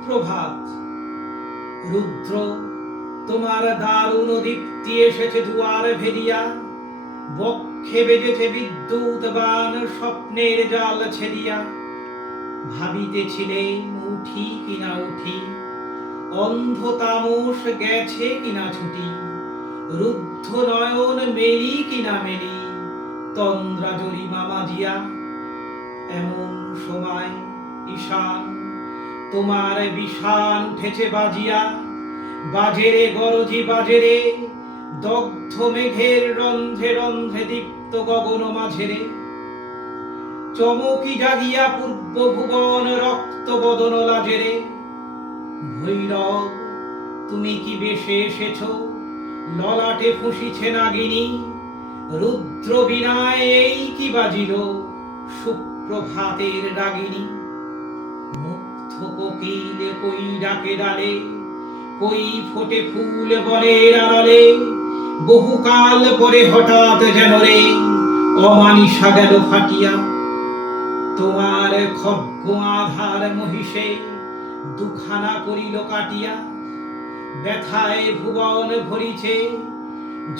সুপ্রভাত। রুদ্র, তোমার দারুণ দীপ্তি এসেছে দুয়ার ভেদিয়া, বক্ষে বেজেছে বিদ্যুৎ বাণ স্বপ্নের জাল ছেদিয়া। ভাবিতেছিলে উঠি কিনা উঠি, অন্ধ তামস গেছে কিনা ছুটি, রুদ্ধ নয়ন মেলি কিনা মেলি, তন্দ্রা জরিমা মাজিয়া। এমন সময় ঈশান, তোমার বিষাণ উঠেছে বাজিয়া, বাজেরে গরজি বাজেরে, দগ্ধ মেঘের রন্ধ্রে রন্ধ্রে দীপ্ত গগন মাঝেরে। চমকি জাগিয়া পূর্ব ভুবন রক্ত বদন লাজেরে। ভৈরব, তুমি কি বেশে এসেছ, ললাটে ফুঁসিছে নাগিনী, রুদ্র বীণায় এই কি বাজিল, সুপ্রভাতের রাগিনী। মুগ্ধ কোকিল কই ডাকে ডালে, কই ফোটে ফুল বনের আড়ালে, বহুকাল পরে হঠাৎ যেন রে অমানিসা গেল ফাটিয়া। তোমার খড়্গ আধার মহিষে দুখানা করিল কাটিয়া, ব্যথায় ভুবন ভরিছে,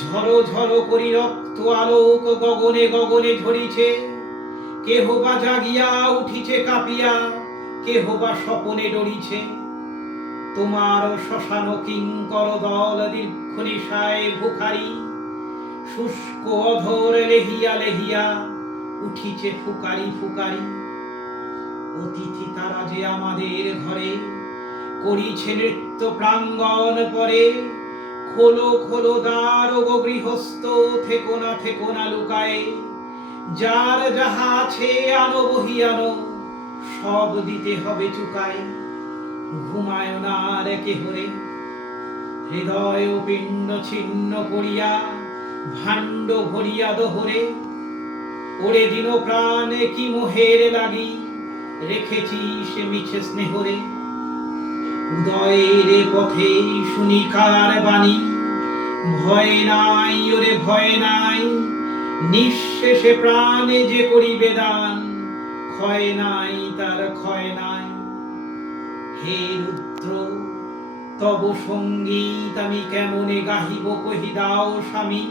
ঝড়ো ঝড়ো করি রক্ত আলোক গগনে গগনে ঝরিছে। কেহ বা জাগিয়া উঠিছে কাঁপিয়া, কেহ বা স্বপনে ডরিছে। তোমার শ্মশান কিঙ্কর দল দীর্ঘ নিশায় ভুখারি, শুষ্ক অধর লেহিয়া লেহিয়া উঠিছে ফুকারি ফুকারি। অতিথি তারা যে আমাদের ঘরে, করিছে নৃত্য প্রাঙ্গণ পরে। খোলো খোলো দ্বার গো গৃহস্থ, থেকো না লুকায়ে, যার যাহা আছে আনো বহি আনো, সব দিতে হবে চুকায়। ঘুমায় না রে কেহরে, হৃদয় পিণ্ড ছিন্ন করিয়া, ভাণ্ড ভরিয়া দোহরে। ওরে দিন প্রাণ কি মোহের লাগি, রেখেছিস মিছে স্নেহরে। উদয়ের পথে শুনি কার বাণী, ভয় নাই ওরে ভয় নাই, নিঃশেষে প্রাণে যে করিবে দান, ক্ষয় নাই তার ক্ষয় নাই। হে রুদ্র, তব সঙ্গীত আমি কেমনে গাহিব কহি দাও স্বামী।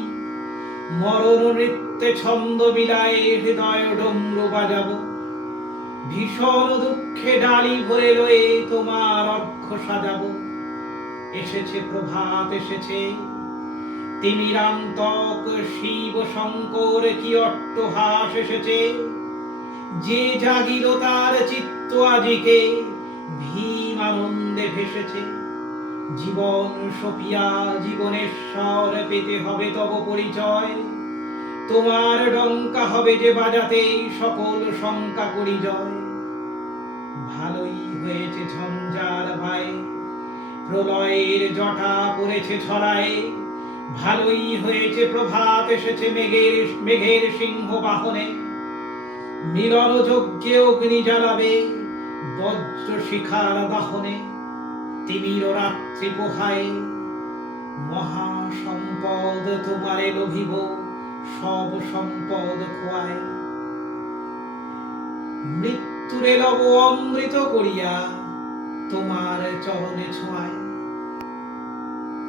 মরণ নৃত্যে ছন্দ বিলায়ে হৃদয় ডমরু বাজাবো, ভীষণ দুঃখে ডালি ভরে লয়ে তোমার অর্ঘ্য সাজাবো। এসেছে প্রভাত এসেছে, তিমিরান্তক শিব শঙ্কর কি অট্টহাস এসেছে। যে জাগিল তার চিত্ত আজিকে, ভীম আনন্দে ভেসেছে। জীবন সপিয়া জীবনেশ্বর পেতে হবে তব পরিচয়, তোমার ডঙ্কা হবে যে বাজাতে সকল শঙ্কা করি জয়। ভালোই হয়েছে ঝঞ্ঝার ভাই, প্রলয়ের জটা পড়েছে ছড়ায়। ভালোই হয়েছে প্রভাত এসেছে মেঘের সিংহ বাহনে। মিলন যজ্ঞে অগ্নি জ্বালাবে, বজ্র শিখার দাহনে। তিমির রাত্রি পোহায়, মহা সম্পদ তোমারে লোভিব, সব সম্পদ খোয়ায়। মৃত্যুরে লব অমৃত করিয়া, তোমার চরণে ছোঁয়ায়।